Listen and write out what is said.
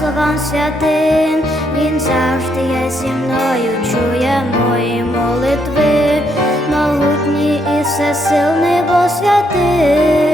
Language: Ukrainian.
Словам святим, Він завжди є зі мною, чує мої молитви, могутній і всесильний Бог святий.